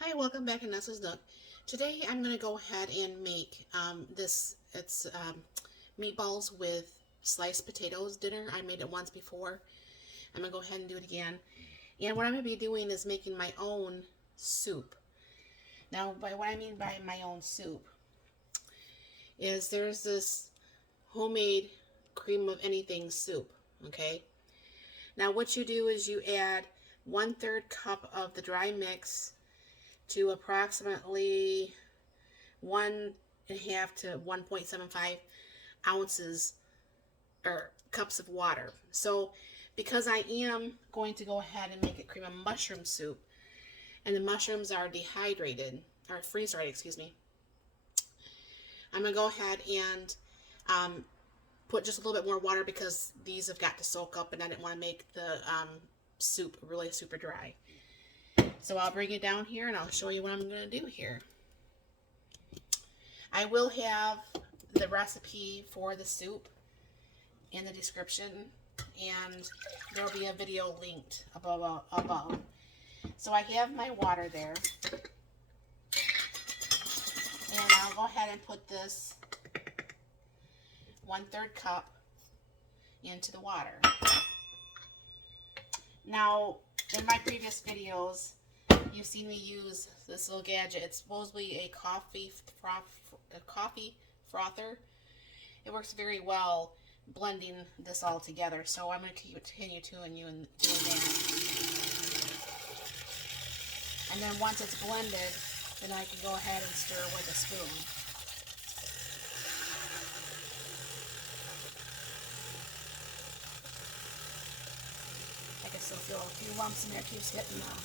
Hi, welcome back to Nessa's Nook. Today I'm going to go ahead and make meatballs with sliced potatoes dinner. I made it once before. I'm going to go ahead and do it again. And what I'm going to be doing is making my own soup. Now, by what I mean by my own soup is there's this homemade cream of anything soup, okay? Now what you do is you add 1/3 cup of the dry mix to approximately 1.5 to 1.75 ounces or cups of water. So because I am going to go ahead and make it cream of mushroom soup, and the mushrooms are dehydrated, or freeze-dried, excuse me, I'm going to go ahead and put just a little bit more water because these have got to soak up, and I didn't want to make the soup really super dry. So I'll bring it down here and I'll show you what I'm going to do here. I will have the recipe for the soup in the description, and there will be a video linked above. So I have my water there, and I'll go ahead and put this 1/3 cup into the water. Now, in my previous videos, you've seen me use this little gadget. It's supposedly a coffee frother. It works very well blending this all together, so I'm going to continue doing that. And then once it's blended, then I can go ahead and stir with a spoon. I can still feel a few lumps in there, keeps hitting now.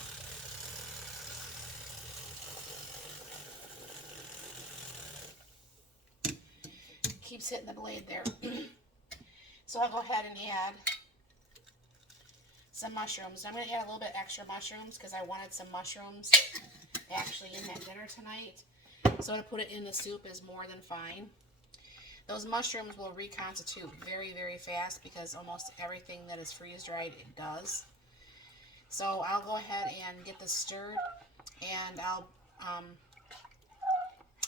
Keeps hitting the blade there. So I'll go ahead and add some mushrooms. I'm going to add a little bit extra mushrooms because I wanted some mushrooms actually in that dinner tonight. So to put it in the soup is more than fine. Those mushrooms will reconstitute very, very fast because almost everything that is freeze-dried, it does. So I'll go ahead and get this stirred, and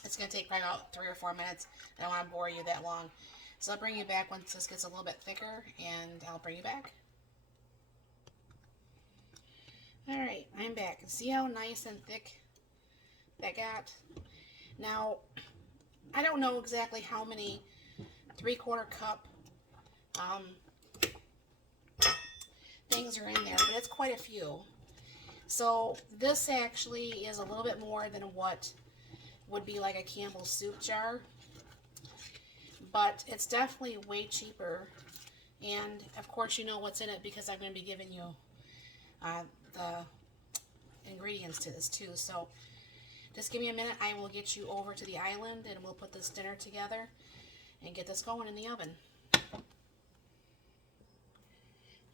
it's going to take probably about 3 or 4 minutes. I don't want to bore you that long. So I'll bring you back once this gets a little bit thicker, and I'll bring you back. Alright, I'm back. See how nice and thick that got? Now, I don't know exactly how many 3/4 cup things are in there, but it's quite a few. So this actually is a little bit more than what would be like a Campbell's soup jar, but it's definitely way cheaper, and of course you know what's in it because I'm going to be giving you the ingredients to this too. So just give me a minute, I will get you over to the island and we'll put this dinner together and get this going in the oven.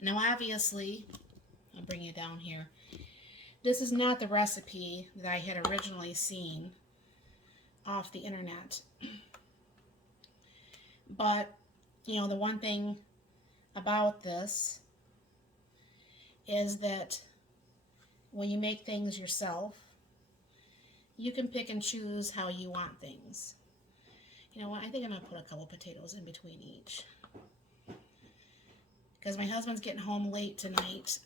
Now obviously, I'll bring you down here, this is not the recipe that I had originally seen off the internet. But, you know, the one thing about this is that when you make things yourself, you can pick and choose how you want things. You know what, I think I'm going to put a couple potatoes in between each. Because my husband's getting home late tonight,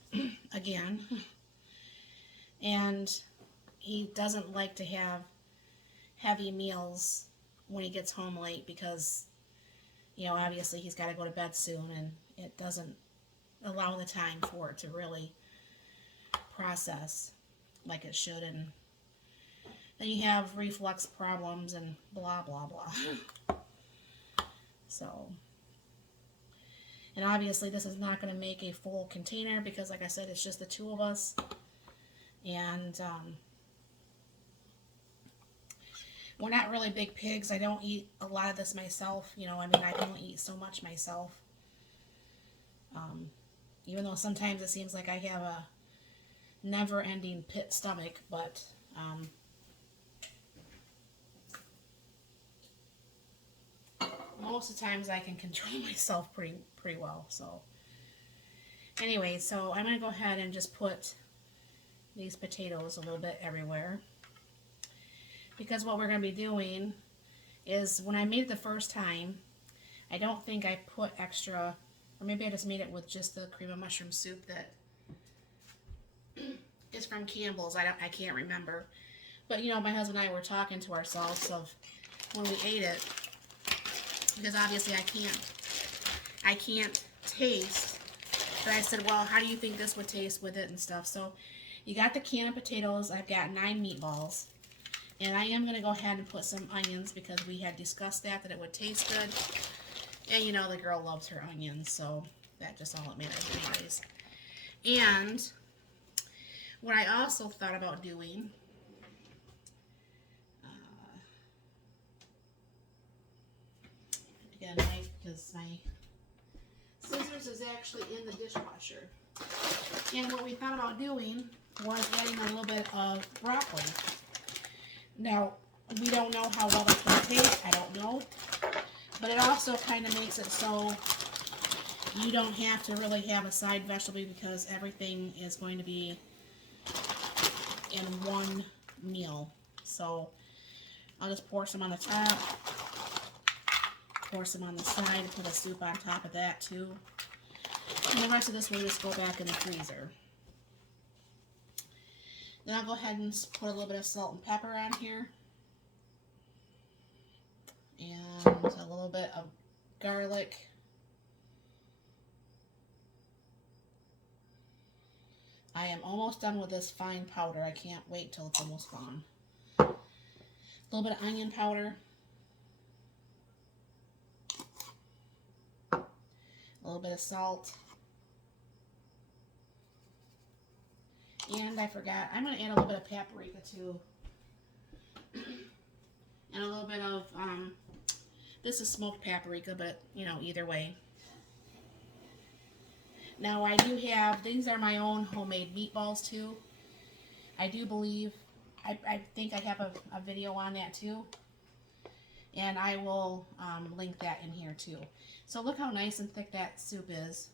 again. And he doesn't like to have heavy meals when he gets home late because, you know, obviously he's got to go to bed soon, and it doesn't allow the time for it to really process like it should, and then you have reflux problems and blah blah blah. So, and obviously this is not going to make a full container because, like I said, it's just the two of us, and we're not really big pigs. I don't eat a lot of this myself. You know, I mean, I can only eat so much myself. Even though sometimes it seems like I have a never-ending pit stomach, but most of the times I can control myself pretty well. So anyway, so I'm going to go ahead and just put these potatoes a little bit everywhere. because what we're going to be doing is, when I made it the first time, I don't think I put extra, or maybe I just made it with just the cream of mushroom soup that is from Campbell's. I can't remember. But you know, my husband and I were talking to ourselves of when we ate it, because obviously I can't taste. But I said, well, how do you think this would taste with it and stuff? So you got the can of potatoes. I've got 9 meatballs. And I am going to go ahead and put some onions, because we had discussed that it would taste good. And you know, the girl loves her onions, so that just all it matters anyways. And what I also thought about doing, again, because my scissors is actually in the dishwasher. And what we thought about doing was adding a little bit of broccoli. Now, we don't know how well it's going to taste. I don't know. But it also kind of makes it so you don't have to really have a side vegetable, because everything is going to be in one meal. So I'll just pour some on the top, pour some on the side, and put a soup on top of that too. And the rest of this will just go back in the freezer. Then I'll go ahead and put a little bit of salt and pepper on here. And a little bit of garlic. I am almost done with this fine powder. I can't wait till it's almost gone. A little bit of onion powder. A little bit of salt. And I forgot, I'm going to add a little bit of paprika too. And a little bit of, this is smoked paprika, but you know, either way. Now I do have, these are my own homemade meatballs too. I do believe, I think I have a video on that too. And I will link that in here too. So look how nice and thick that soup is.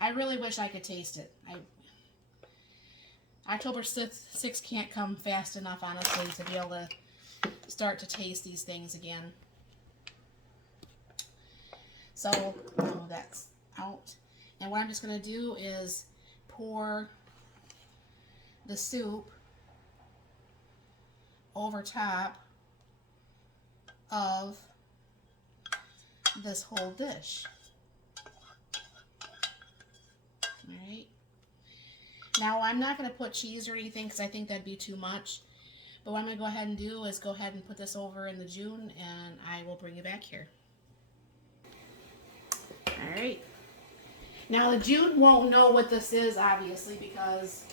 I really wish I could taste it. October 6th can't come fast enough, honestly, to be able to start to taste these things again. So, that's out. And what I'm just going to do is pour the soup over top of this whole dish. Alright. Now, I'm not going to put cheese or anything, because I think that'd be too much. But what I'm going to go ahead and do is go ahead and put this over in the June, and I will bring you back here. Alright. Now, the June won't know what this is, obviously, because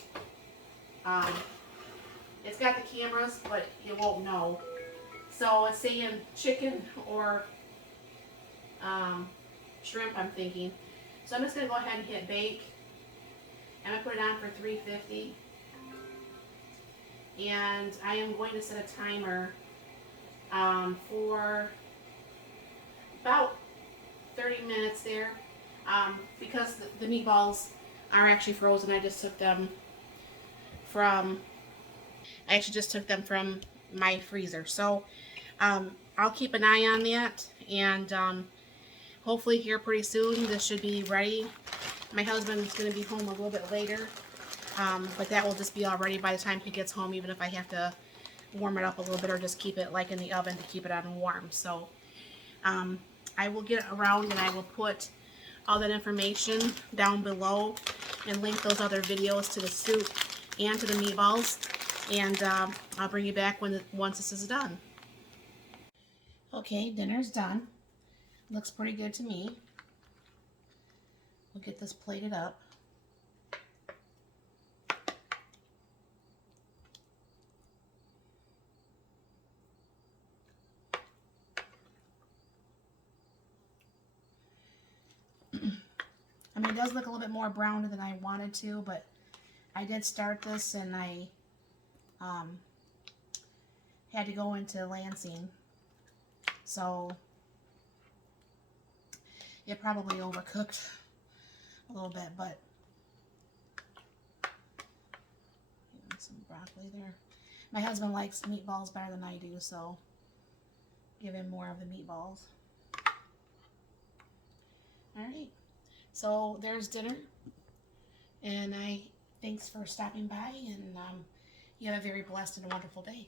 it's got the cameras, but it won't know. So, it's saying chicken or shrimp, I'm thinking. So, I'm just going to go ahead and hit bake. I'm going to put it on for 350. And I am going to set a timer for about 30 minutes there. Because the meatballs are actually frozen. I just took them from, my freezer. So I'll keep an eye on that. And hopefully here pretty soon this should be ready. My husband's going to be home a little bit later, but that will just be all ready by the time he gets home, even if I have to warm it up a little bit or just keep it like in the oven to keep it on warm. So I will get around and I will put all that information down below and link those other videos to the soup and to the meatballs, and I'll bring you back once this is done. Okay, dinner's done. Looks pretty good to me. We'll get this plated up. I mean, it does look a little bit more brown than I wanted to, but I did start this and I had to go into Lansing, so it probably overcooked a little bit, but some broccoli there. My husband likes meatballs better than I do, so give him more of the meatballs. All right. So there's dinner, and thanks for stopping by, and you have a very blessed and wonderful day.